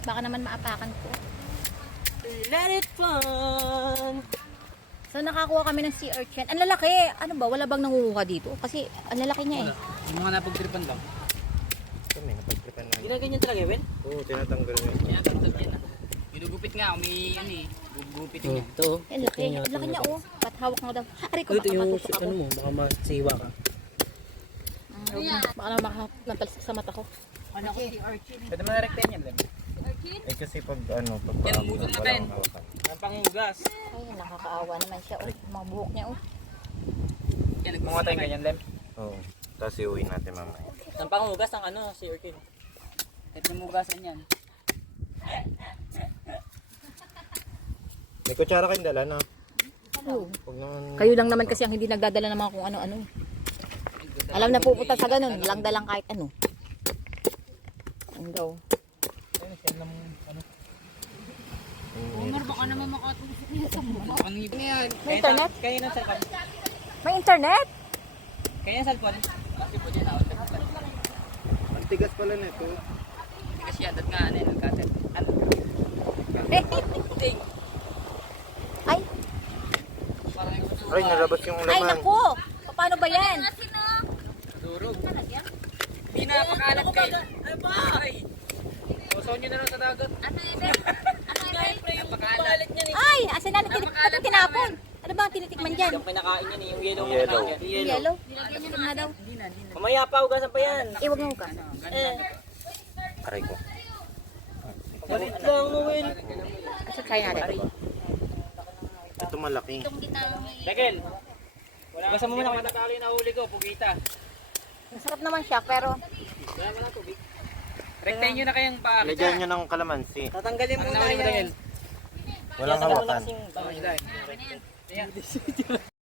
Baka naman maapakan ko. Let it fun. So nakakuha kami ng sea urchin. Ang lalaki. Ano ba? Wala bang nangukuha dito? Kasi ang lalaki niya eh. Yung mga napagtripan lang. Kami, napagtripan na. Ginaganyan talaga, Wen? Oo, tinatanggal mo. Tinatagtag yan. Ginugupit nga, may ano eh. Gugupitin niya. Ito. Ang laki. Ang laki niya oh. Ba't hawak mo daw? Aray ko, Ito baka yung matutok ako. ano mo, baka masiwa ka. Baka na makapantalsik sa mata ko. Pwede mo na-rectain yan, Lem. Eh kasi pag ano, pag Yan, paamo butol na na pala tayo. ang baka. Ang pangugas. Ay, nakakaawa naman siya oh. Mga buhok niya oh. Yan, nagmunga tayo ganyan, Lem. Oo. Tapos iuwi natin mamaya. Ang pangugas ng ano, si Urkin. Kahit namugasan yan. May kutsara kayong dala na. Oo. Huwag naman... Kayo lang naman kasi ang hindi nagdadala ng mga kung ano-ano. Alam na pupunta sa ganun, lang dalang kahit ano. Ang daw. Baka naman makatusok niya sa mukha. Ano yan? May internet? Kaya ng cellphone. May internet? Kaya ng cellphone. Kasi po dyan, Ang tigas pala nito. kasi yan, dat nga, ano yun, nagkaset. Ano? Ting. Ay, Parang yung susuka. Ay, nalabas yung ay laman. naku! Paano ba yan? Durog. Hindi na pakalat kayo. Ay, ba? Usaw nyo na lang sa dagat. Ano yun? Yung pakalat niya ni. Ay, asan na natin tinapon? Ano ba ang tinitikman dyan? Yung pinakain niya yung yellow. Yung yellow. Yung yellow? Asan na daw? Mamaya pa, ugasan pa yan. Iwag mo ka. Aray ko. Balit lang mo, Wen. Asa try natin. Ito malaki. Dagel. Basta mo muna matatalo yung nahuli ko, pugita. Masarap naman siya, pero Wala mo na tubig. Rektayin nyo na kayang paa. Lagyan nyo ng kalamansi. Tatanggalin Ang muna nahuli mo, Dagel. yan. Walang Tatanggalin mo na hawakan. kasing- Ayan.